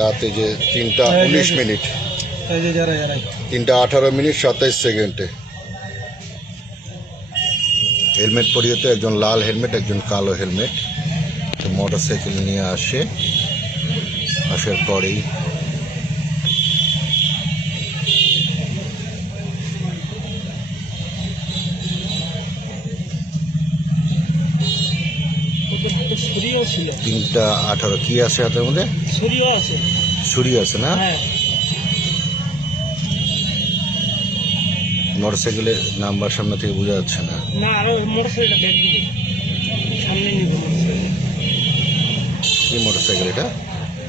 রাতে যে 3টা 19 মিনিট, 3টা 18 মিনিট 27 সেকেন্ডে হেলমেট পরিয়ে তো একজন লাল হেলমেট, একজন কালো হেলমেট মোটর সাইকেল নিয়ে আসার পরেই ছুরিও ছিল। 3টা 18 কি আছে হাতের মধ্যে? ছুরিও আছে। ছুরি আছে না? হ্যাঁ। মোটরসাইকেলের নাম্বার সামনে থেকে বোঝা যাচ্ছে না। না, আরো মোটরসাইকেলটা ব্যাগ দিবে, সামনে নিব মোটরসাইকেল। কি মোটরসাইকেল এটা?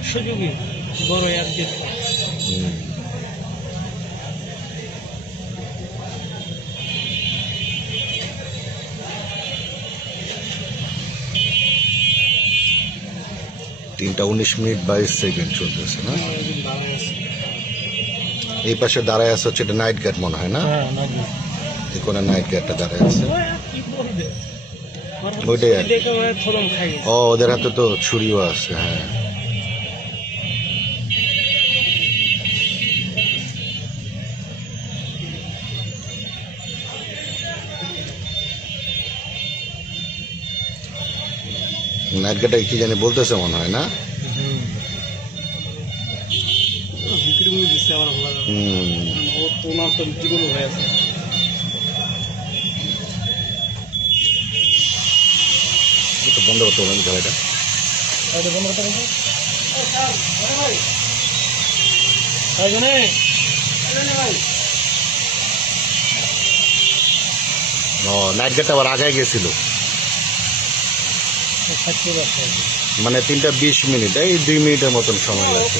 সুজুকি বড় এক দিক। তিনটা 19 মিনিট 22 সেকেন্ড চলতেছে না? এই পাশে দাঁড়ায় আছে হচ্ছে এটা নাইট গার্ড মনে হয় না? এই কোনে নাইট গার্ডটা দাঁড়ায় আছে। ওইটাই আর ও, ওদের হাতে তো ছুরিও আছে। হ্যাঁ, নাইট গার্ডটা কি জানি বলতেছে মনে হয় না? বন্ধ করতে বলেন গাড়িটা। ও, নাইট গার্ডটা আবার আগায় গেছিল, মানে 3টা 20 মিনিট, এই 2 মিনিটের মতন সময় লাগছে।